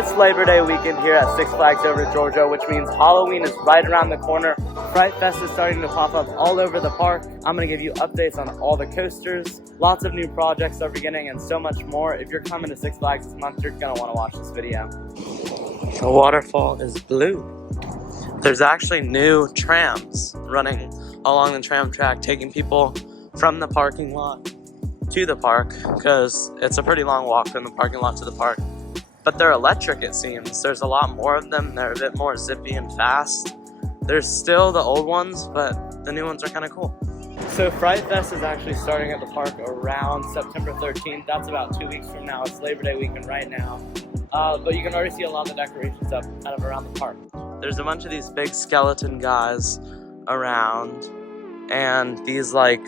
It's Labor Day weekend here at Six Flags over Georgia, which means Halloween is right around the corner. Frightfest is starting to pop up all over the park. I'm going to give you updates on all the coasters, lots of new projects that are beginning, and so much more. If you're coming to Six Flags this month, you're going to want to watch this video. The waterfall is blue. There's actually new trams running along the tram track, taking people from the parking lot to the park, because it's a pretty long walk from the parking lot to the park. But they're electric, it seems. There's a lot more of them. They're a bit more zippy and fast. There's still the old ones, but the new ones are kind of cool. So Frightfest is actually starting at the park around September 13th. That's about 2 weeks from now. It's Labor Day weekend right now. But you can already see a lot of the decorations up kind of around the park. There's a bunch of these big skeleton guys around, and these like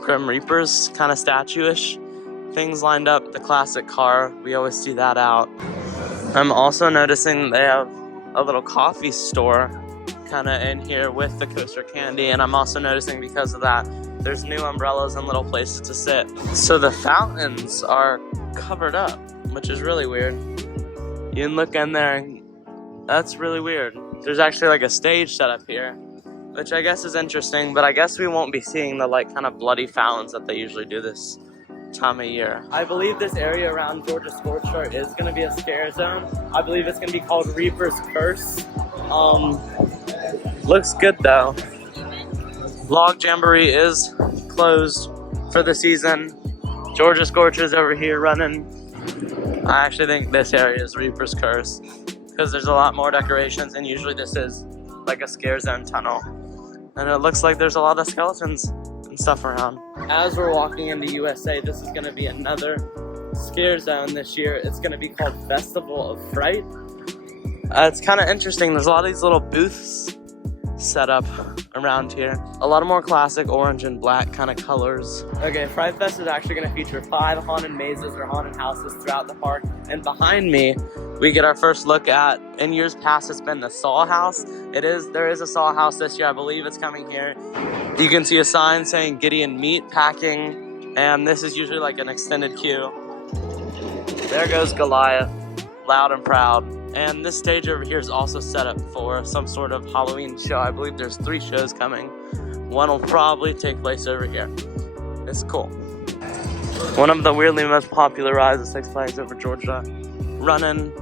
Grim Reapers kind of statue-ish things lined up. The classic car, we always see that out. I'm also noticing they have a little coffee store kind of in here with the coaster candy, and I'm also noticing because of that there's new umbrellas and little places to sit. So the fountains are covered up, which is really weird. You can look in there and that's really weird. There's actually like a stage set up here, which I guess is interesting, but I guess we won't be seeing the like kind of bloody fountains that they usually do this time of year. I believe this area around Georgia Scorcher is going to be a scare zone. I believe it's going to be called Reaper's Curse. Looks good though. Log Jamboree is closed for the season. Georgia Scorcher's over here running. I actually think this area is Reaper's Curse because there's a lot more decorations, and usually this is like a scare zone tunnel. And it looks like there's a lot of skeletons and stuff around. As we're walking into USA, this is going to be another scare zone this year. It's going to be called Festival of Fright. It's kind of interesting. There's a lot of these little booths set up around here. A lot of more classic orange and black kind of colors. Okay, Frightfest is actually going to feature 5 haunted mazes or haunted houses throughout the park. And behind me, we get our first look at, in years past, it's been the Saw House. There is a Saw House this year. I believe it's coming here. You can see a sign saying Gideon Meat Packing, and this is usually like an extended queue. There goes Goliath, loud and proud. And this stage over here is also set up for some sort of Halloween show. I believe there's 3 shows coming. One will probably take place over here. It's cool. One of the weirdly most popular rides at Six Flags over Georgia. Running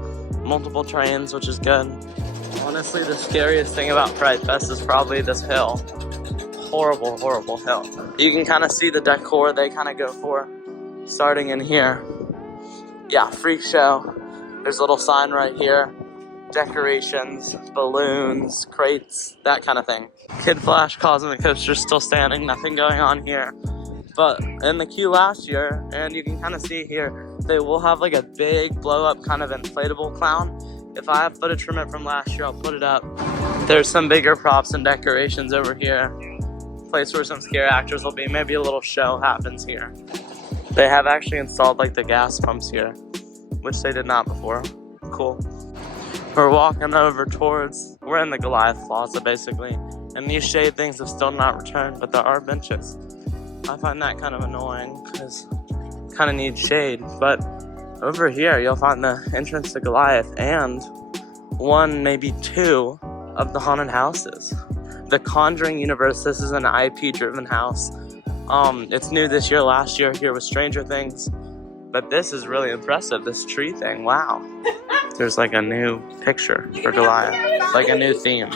multiple trains, which is good. Honestly, the scariest thing about Frightfest is probably this hill. Horrible, horrible hill. You can kind of see the decor they kind of go for starting in here. Yeah, freak show. There's a little sign right here. Decorations, balloons, crates, that kind of thing. Kid Flash Cosmic Coaster still standing, nothing going on here. But in the queue last year, and you can kind of see here, they will have like a big blow up kind of inflatable clown. If I have footage from it from last year, I'll put it up. There's some bigger props and decorations over here. Place where some scare actors will be. Maybe a little show happens here. They have actually installed like the gas pumps here, which they did not before. Cool. We're walking over towards, we're in the Goliath Plaza basically, and these shade things have still not returned, but there are benches. I find that kind of annoying because it kind of needs shade. But over here you'll find the entrance to Goliath and 1, maybe 2 of the haunted houses. The Conjuring universe, this is an IP driven house. It's new this year. Last year here was Stranger Things. But this is really impressive, this tree thing, wow. There's like a new picture for Goliath, like a new theme.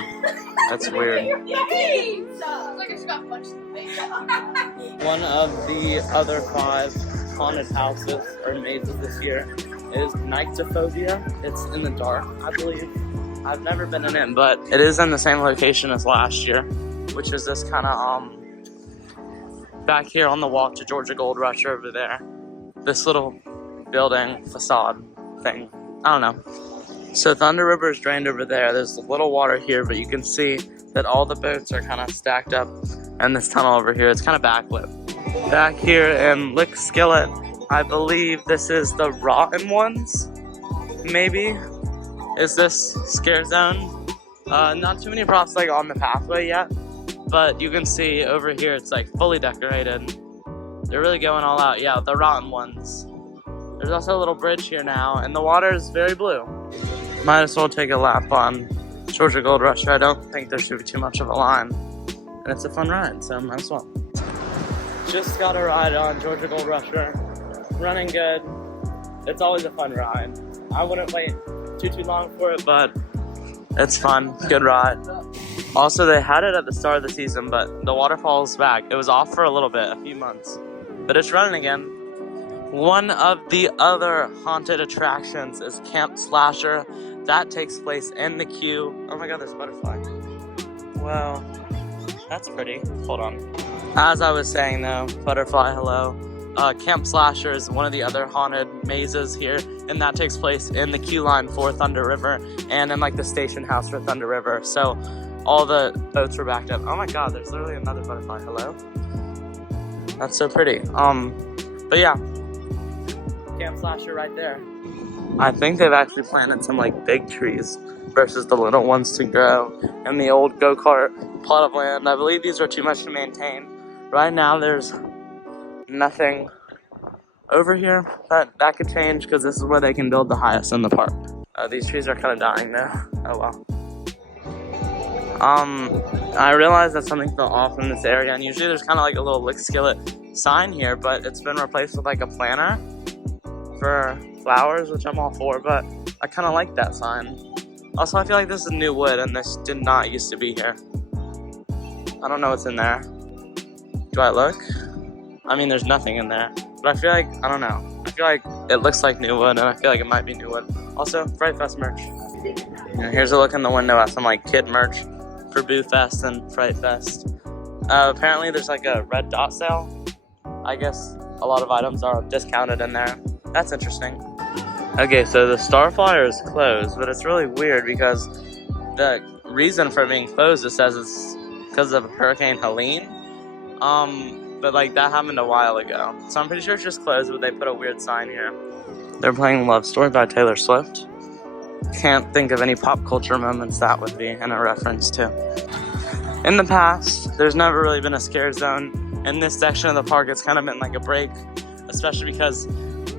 That's weird. One of the other 5 haunted houses or mazes this year is Nyctophobia. It's in the dark, I believe. I've never been in it, but it is in the same location as last year, which is this kind of, back here on the walk to Georgia Gold Rush over there. This little building facade thing. I don't know. So Thunder River is drained over there. There's a little water here, but you can see that all the boats are kind of stacked up. And this tunnel over here, it's kind of backlit. Back here in Lick Skillet, I believe this is the Rotten Ones, maybe? Is this scare zone? Not too many props like on the pathway yet, but you can see over here it's like fully decorated. They're really going all out. Yeah, the Rotten Ones. There's also a little bridge here now, and the water is very blue. Might as well take a lap on Georgia Gold Rush. I don't think there should be too much of a line. And it's a fun ride, so might as well. Just got a ride on Georgia Gold Rusher. Running good. It's always a fun ride. I wouldn't wait too long for it, but it's fun. Good ride. Also, they had it at the start of the season, but the waterfall's back. It was off for a little bit, a few months. But it's running again. One of the other haunted attractions is Camp Slasher. That takes place in the queue. Oh my god, there's a butterfly. Wow. That's pretty. Hold on. As I was saying though, butterfly, hello. Camp Slasher is one of the other haunted mazes here, and that takes place in the queue line for Thunder River and in like the station house for Thunder River. So all the boats were backed up. Oh my god, there's literally another butterfly. Hello? That's so pretty. But yeah, Camp Slasher right there. I think they've actually planted some like big trees versus the little ones to grow in the old go-kart plot of land. I believe these are too much to maintain. Right now there's nothing over here, but that could change because this is where they can build the highest in the park. These trees are kind of dying now. Oh well. I realized that something fell off in this area, and usually there's kind of like a little lick skillet sign here, but it's been replaced with like a planter for flowers, which I'm all for, but I kind of like that sign. Also, I feel like this is new wood, and this did not used to be here. I don't know what's in there. Do I look? I mean, there's nothing in there, but I feel like, I don't know. I feel like it looks like new wood, and I feel like it might be new wood. Also, Frightfest merch. And here's a look in the window at some like kid merch for Boo Fest and Frightfest. Apparently there's like a red dot sale. I guess a lot of items are discounted in there. That's interesting. Okay, so the Starflyer is closed, but it's really weird because the reason for it being closed, it says it's because of Hurricane Helene. But like that happened a while ago. So I'm pretty sure it's just closed, but they put a weird sign here. They're playing Love Story by Taylor Swift. Can't think of any pop culture moments that would be in a reference to. In the past, there's never really been a scare zone. In this section of the park, it's kind of been like a break, especially because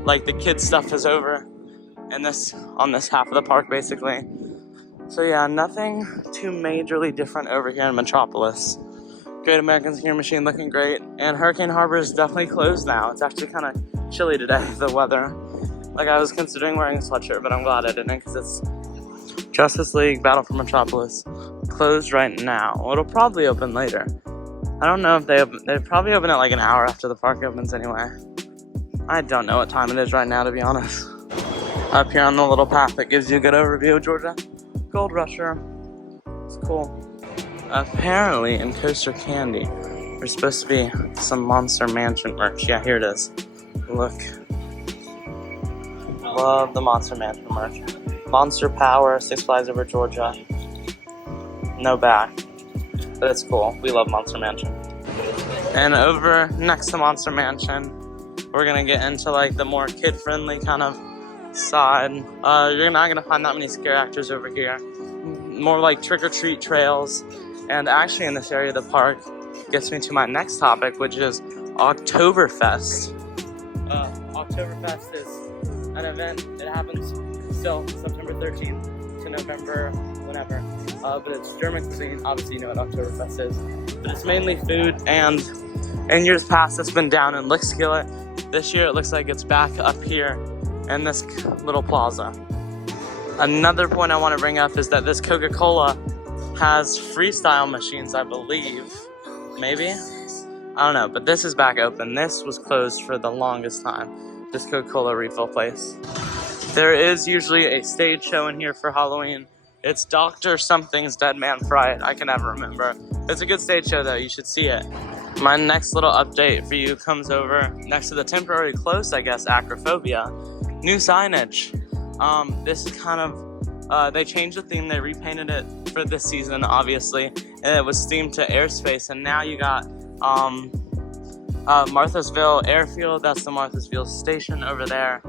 like the kids stuff is over and on this half of the park basically. So yeah, nothing too majorly different over here in Metropolis. Great American Scare Machine looking great, and Hurricane Harbor is definitely closed now. It's actually kind of chilly today, the weather. Like I was considering wearing a sweatshirt, but I'm glad I didn't because it's Justice League Battle for Metropolis closed right now. Well, it'll probably open later. I don't know if they probably open it like an hour after the park opens anyway. I don't know what time it is right now, to be honest. Up here on the little path that gives you a good overview of Georgia Gold Rusher. It's cool. Apparently in Coaster Candy there's supposed to be some Monster Mansion merch. Yeah, here it is. Look. Love the Monster Mansion merch. Monster Power, Six Flags Over Georgia. No back, but it's cool. We love Monster Mansion. And over next to Monster Mansion, we're gonna get into like the more kid-friendly kind of side. You're not gonna find that many scare actors over here. More like trick-or-treat trails. And actually in this area of the park gets me to my next topic, which is Oktoberfest. Oktoberfest is an event. It happens still September 13th to November, whenever. But it's German cuisine. Obviously, you know what Oktoberfest is. But it's mainly food, and in years past, it's been down in Lickskillet. This year, it looks like it's back up here in this little plaza. Another point I want to bring up is that this Coca-Cola has freestyle machines, I believe. Maybe? I don't know, but this is back open. This was closed for the longest time. This Coca-Cola refill place. There is usually a stage show in here for Halloween. It's Dr. Something's Dead Man Fright. I can never remember. It's a good stage show though. You should see it. My next little update for you comes over next to the temporary closed, I guess, Acrophobia. New signage. This is kind of, they changed the theme. They repainted it for this season, obviously. And it was themed to airspace. And now you got Marthasville Airfield. That's the Marthasville station over there.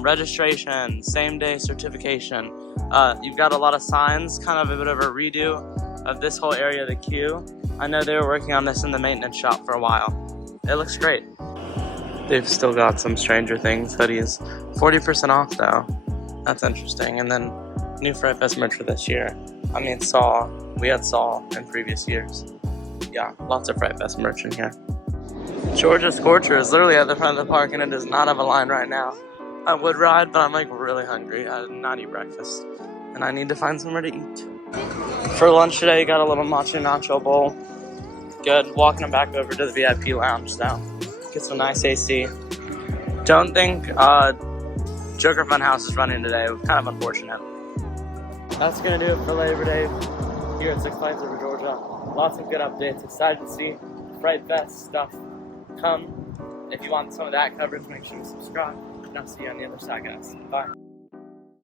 Registration, same day certification. You've got a lot of signs, kind of a bit of a redo of this whole area of the queue. I know they were working on this in the maintenance shop for a while. It looks great. They've still got some Stranger Things hoodies. 40% off though. That's interesting. And then New Frightfest merch for this year. I mean, we had Saw in previous years. Yeah, lots of Frightfest merch in here. Georgia Scorcher is literally at the front of the park and it does not have a line right now. I would ride, but I'm like really hungry. I did not eat breakfast and I need to find somewhere to eat. For lunch today, got a little matcha nacho bowl. Good. Walking back over to the VIP lounge now. Get some nice AC. Don't think Joker Funhouse is running today. Kind of unfortunate. That's gonna do it for Labor Day here at Six Flags Over Georgia. Lots of good updates. Excited to see Frightfest stuff come. If you want some of that coverage, make sure you subscribe. And I'll see you on the other side, guys. Bye.